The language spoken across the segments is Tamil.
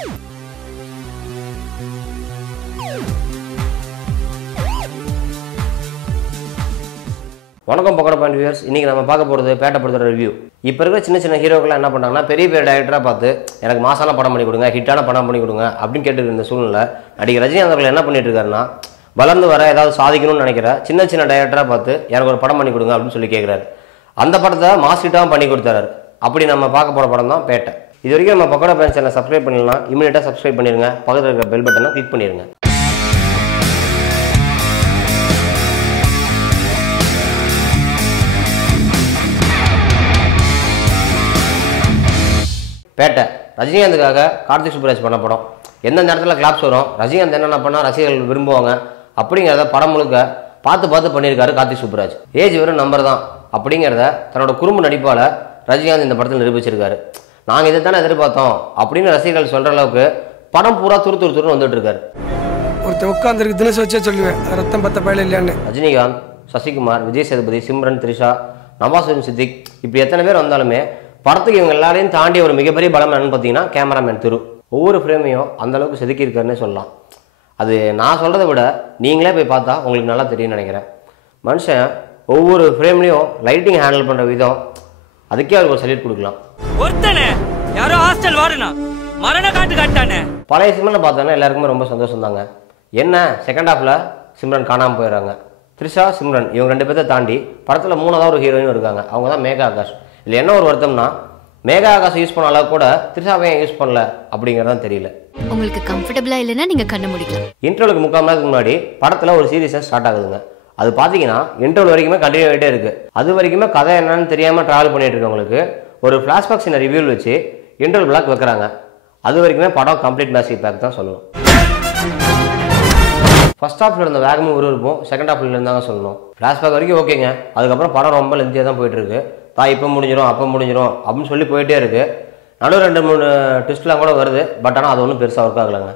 வணக்கம் பக்கோடா பாயிண்ட் வியூவர்ஸ். இன்றைக்கி நம்ம பார்க்க போகிறது பேட்டை படத்தோட ரிவ்யூ. இப்போ இருக்கிற சின்ன சின்ன ஹீரோக்கெல்லாம் என்ன பண்ணுறாங்கன்னா, பெரிய பெரிய டைரக்டராக பார்த்து எனக்கு மாசான படம் பண்ணி கொடுங்க, ஹிட்டான படம் பண்ணி கொடுங்க அப்படின்னு கேட்டுருக்க இந்த சூழ்நிலை நடிகர் ரஜினிகாந்த் அவர்கள் என்ன பண்ணிட்டு இருக்காருன்னா, வளர்ந்து வர ஏதாவது சாதிக்கணும்னு நினைக்கிற சின்ன சின்ன டைரக்டராக பார்த்து எனக்கு ஒரு படம் பண்ணி கொடுங்க அப்படின்னு சொல்லி கேட்குறாரு. அந்த படத்தை மாஸ் ஹிட்டாகவும் பண்ணி கொடுத்தாரு. அப்படி நம்ம பார்க்க போகிற படம் தான் பேட்டை. இது வரைக்கும் நம்ம பக்கோடா பாயிண்ட் சேனலை சப்ஸ்கிரைப் பண்ணிடலாம். இமீடியட்டாக சப்ஸ்கிரைப் பண்ணிடுங்க. பக்கத்தில் இருக்கிற பெல் பட்டனை கிளிக் பண்ணிடுங்க. பேட்டை ரஜினிகாந்துக்காக கார்த்திக் சுப்புராஜ் பண்ண படம். எந்த நேரத்தில் கிளாப்ஸ் வரும், ரஜினிகாந்த் என்னென்ன பண்ணால் ரசிகர்கள் விரும்புவாங்க அப்படிங்கிறத படம் முழுக்க பார்த்து பண்ணியிருக்காரு கார்த்திக் சுப்புராஜ். ஏஜ் வெறும் நம்பர் தான் அப்படிங்கிறத தன்னோட குறும்பு நடிப்பால் ரஜினிகாந்த் இந்த படத்தில் நிரூபிச்சிருக்காரு. நாங்கள் இதை தானே எதிர்பார்த்தோம் அப்படின்னு ரசிகர்கள் சொல்கிற அளவுக்கு படம் பூரா துருன்னு வந்துட்டு இருக்காரு. ஒருத்தர் உட்காந்துருக்கு தினசு வச்சே சொல்லுவேன், ரத்தம் பத்த பயில இல்லையான்னு. ரஜினிகாந்த், சசிகுமார், விஜய் சேதுபதி, சிம்ரன், த்ரிஷா, நவாசுதீன் சித்திக் இப்படி எத்தனை பேர் வந்தாலுமே படத்துக்கு இவங்க எல்லாரையும் தாண்டி ஒரு மிகப்பெரிய பலம் என்னன்னு பார்த்தீங்கன்னா கேமராமேன் திரு. ஒவ்வொரு ஃப்ரேமையும் அந்த அளவுக்கு செதுக்கியிருக்காருன்னே சொல்லலாம். அது நான் சொல்கிறத விட நீங்களே போய் பார்த்தா உங்களுக்கு நல்லா தெரியும்னு நினைக்கிறேன். மனுஷன் ஒவ்வொரு ஃப்ரேம்லேயும் லைட்டிங் ஹேண்டில் பண்ணுற விதம், அதுக்கே அவருக்கு ஒரு சல்யூட் கொடுக்கலாம். யாரோ ஹாஸ்டல் வாடனா மரண காட்டு காட்டானே. பழைய சிம்ரனை பார்த்தோன்னா எல்லாருக்குமே ரொம்ப சந்தோஷம் தாங்க. என்ன செகண்ட் ஹாஃபில் சிம்ரன் காணாமல் போயிடுறாங்க. த்ரிஷா, சிம்ரன் இவங்க ரெண்டு பேர்த்த தாண்டி படத்தில் மூணாவது ஒரு ஹீரோயின் இருக்காங்க. அவங்க தான் மேகா ஆகாஷ். இல்லை என்ன ஒரு வருத்தம்னா, மேகா ஆகாஷ் யூஸ் பண்ண அளவு கூட த்ரிஷாவை ஏன் யூஸ் பண்ணல அப்படிங்கிறதான் தெரியல. உங்களுக்கு கம்ஃபர்டபுளா இல்லைன்னா நீங்க கண்ண முடிக்கலாம். இன்டர்வலுக்கு 3/4 மணி நேரத்துக்கு முன்னாடி படத்தில் ஒரு சீரியஸாக ஸ்டார்ட் ஆகுதுங்க. அது பார்த்தீங்கன்னா இன்டர்வல் வரைக்குமே கண்டினியூ ஆகிட்டே இருக்குது. அது வரைக்குமே கதை என்னன்னு தெரியாமல் ட்ராவல் பண்ணிட்டு இருக்கவங்களுக்கு ஒரு ஃப்ளாஷ்பேக் சீனை ரிவ்யூவில் வச்சு இன்டர்வல் பிளாக் வைக்கிறாங்க. அது வரைக்குமே படம் கம்ப்ளீட் மேசிவ் பேக் தான் சொல்லணும். ஃபர்ஸ்ட் ஹாஃபில் இருந்த வேகமும் விறுவிறுப்பும் செகண்ட் ஹாஃபில் இருந்தாங்க சொல்லணும். ஃப்ளாஷ்பேக் வரைக்கும் ஓகேங்க. அதுக்கப்புறம் படம் ரொம்ப லென்த்தியாக தான் போயிட்டுருக்கு. இப்போ முடிஞ்சிடும் அப்போ முடிஞ்சிடும் அப்படின்னு சொல்லி போயிட்டே இருக்குது. நடுவு 2-3 ட்விஸ்ட்லாம் கூட வருது. பட் ஆனால் அது ஒன்றும் பெருசாக ஒர்க் ஆகலைங்க.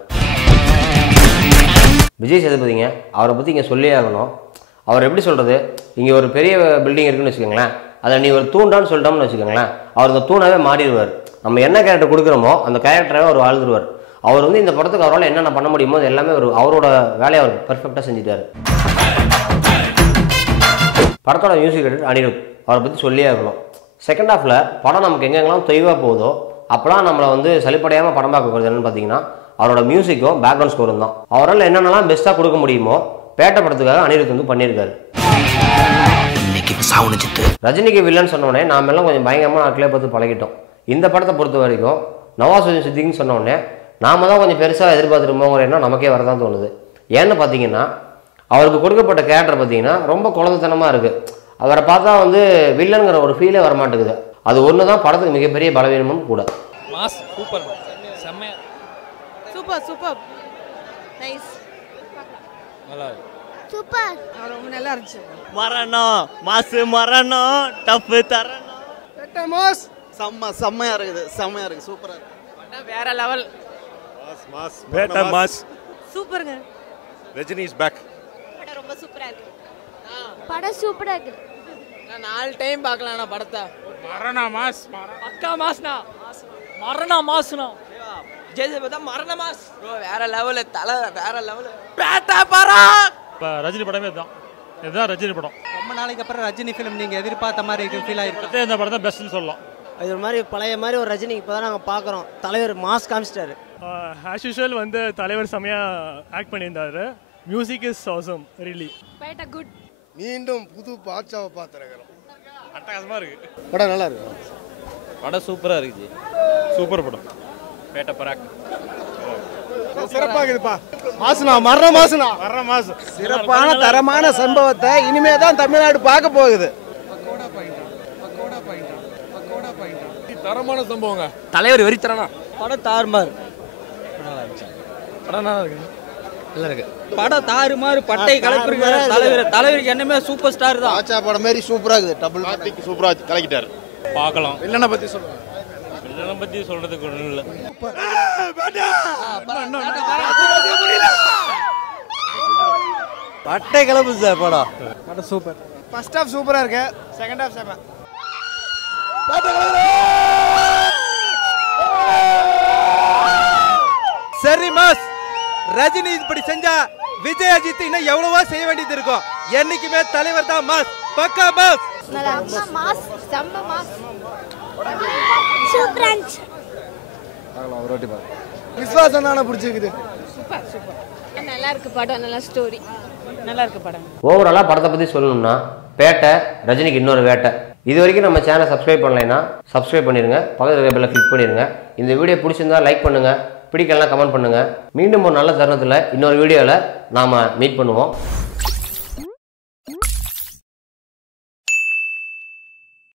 விஜய் சேதுபதிங்க, அவரை பற்றி இங்கே சொல்லியே ஆகணும். அவர் எப்படி சொல்கிறது, இங்கே ஒரு பெரிய பில்டிங் இருக்குன்னு வச்சுக்கோங்களேன், அதை நீ ஒரு தூண்டான்னு சொல்லிட்டோம்னு வச்சுக்கோங்களேன், அவர் அந்த தூணாவே மாறிடுவார். நம்ம என்ன கேரக்டர் கொடுக்குறோமோ அந்த கேரக்டராகவே அவர் வாழ்ந்துருவார். அவர் இந்த படத்துக்கு அவரால் என்னென்ன பண்ண முடியுமோ அது எல்லாமே அவரோட வேலையை அவர் பர்ஃபெக்டாக செஞ்சுட்டார். படத்தோட மியூசிக் எடிட்டர் அனிருத், அவரை பற்றி சொல்லியே ஆகணும். செகண்ட் ஹாஃபில் படம் நமக்கு எங்கெங்கெல்லாம் தொய்வாக போகுதோ அப்போலாம் நம்மளை சளிப்படையாமல் படம் பார்க்க போகிறது என்னென்னு பார்த்தீங்கன்னா அவரோட மியூசிக்கும் பேக்ரவுண்ட் ஸ்கோரும் தான். அவரால் என்னென்னலாம் பெஸ்ட்டாக கொடுக்க முடியுமோ பேட்டை படத்துக்காக அனிருத் பண்ணியிருக்காரு. ரஜினிக்கு வில்லன் சொன்னோடனே நாம எல்லாம் கொஞ்சம் பயங்கரமாக நாட்களே பார்த்து பழகிட்டோம். இந்த படத்தை பொறுத்த வரைக்கும் நவாசுதீன் சித்திக்னு சொன்னோடனே நாம தான் கொஞ்சம் பெருசாக எதிர்பார்த்துருமோங்கிற எண்ணம் நமக்கே வரதான் தோணுது. ஏன்னு பார்த்தீங்கன்னா அவருக்கு கொடுக்கப்பட்ட கேரக்டர் பார்த்தீங்கன்னா ரொம்ப குழந்தைத்தனமாக இருக்குது. அவரை பார்த்தா வில்லனுங்கிற ஒரு ஃபீலே வரமாட்டேங்குது. அது ஒன்று தான் படத்துக்கு மிகப்பெரிய பலவீனமும் கூட. மாஸ் சூப்பர், செம்மையா சூப்பர் நைஸ், நல்லா சூப்பர், ரொம்ப நல்லா இருந்துச்சு. மரணம் மாஸ், மரணம் டஃப் தரணும், பேட்டை மாஸ் செம்மையா இருக்குது, சூப்பரா இருக்கு. வேற லெவல். மாஸ் பேட்டை மாஸ் சூப்பருங்க. Rajini is back. படம் ரொம்ப சூப்பரா இருக்கு. படம் சூப்பரா இருக்கு. நான் 4 டைம் பார்க்கலாம் நான் படத்தை. மரண மாஸ், பக்கா மாஸ்னா, மரண மாஸ்னா, ஜெயதேவதா மரண மாஸ் ப்ரோ, வேற லெவல், தலை வேற லெவல். பேட்டை படம் இப்போ ரஜினி படமே இதுதான் ரஜினி படம். ரொம்ப நாளைக்கு அப்புறம் ரஜினி ஃபிலிம் நீங்கள் எதிர்பார்த்த மாதிரி ஃபீல் ஆயிருக்கு. இந்த படம் தான் பெஸ்ட்னு சொல்லலாம். இது ஒரு மாதிரி பழைய மாதிரி ஒரு ரஜினி இப்போ தான் நாங்கள் பார்க்குறோம். தலைவர் மாஸ் காமிச்சிட்டாரு. ஆஸ் யூஷுவல் தலைவர் செமையாக ஆக்ட் பண்ணியிருந்தாரு. Music is awesome really. Petta good. மீண்டும் புது பாட்சாவை பார்த்துருக்கிறோம். அட்டகாசமாக இருக்குது. படம் நல்லா இருக்கு. படம் சூப்பராக இருக்குது. சூப்பர் படம். பேட்டை பராக் சிறப்பாக இருக்குதுப்பா. மாசுனா மரண மாசு சிறப்பான தரமான சம்பவத்தை இனிமே தான் தமிழ்நாடு பார்க்க போகுது. தரமான சம்பவங்க. தலைவர் வெறித்தரனா. படம் தாறுமாறு. படம் நல்லா இருக்கு. நல்லா இருக்கு. படம் தாறுமாறு, பட்டை கலப்பிருக்கிற தலைவருக்கு என்னமே சூப்பர் ஸ்டார் தான். ஆச்சா படம் மாதிரி சூப்பரா இருக்குது. டபுள் கார்த்திக் சூப்பரா கலக்கிட்டாரு. பார்க்கலாம். வில்லனை பற்றி சொல்லுங்க. வில்லனை பற்றி சொல்றதுக்கு ஒன்றும் இல்லை. பட்டை கலப்பு சார் படம். படம் சூப்பர். ஃபர்ஸ்ட் ஹாஃப் சூப்பரா இருக்கு, செகண்ட் ஹாஃப் செம. சரி மாஸ். ரஜினி இப்படி செஞ்சா விஜய் அஜித் இன்னும் எவ்வளவோ செய்ய வேண்டியது இருக்கும். என்னைக்குமே தலைவர் தான் மாஸ். பக்கா மாஸ். மாஸ் செம்ம மாஸ். சூப்பரா இருந்துச்சு. ஒரு வாட்டி பாரு. விஸ்வாசம் தான பிடிச்சிருக்குது. Super super. நல்லா இருக்கு படம், நல்ல ஸ்டோரி. நல்லா இருக்கு படம். ஓவராலாக படத்தை பற்றி சொல்லணும்னா பேட்டை ரஜினிக்கு இன்னொரு வேட்டை. இது வரைக்கும் நம்ம சேனலை சப்ஸ்கிரைப் பண்ணலைன்னா சப்ஸ்கிரைப் பண்ணிடுங்க, பக்கத்தில் பெல்லை கிளிக் பண்ணிடுங்க. இந்த வீடியோ பிடிச்சிருந்தா லைக் பண்ணுங்கள், பிடிக்கலாம் கமெண்ட் பண்ணுங்கள். மீண்டும் ஒரு நல்ல தருணத்தில் இன்னொரு வீடியோவில் நாம் மீட் பண்ணுவோம்.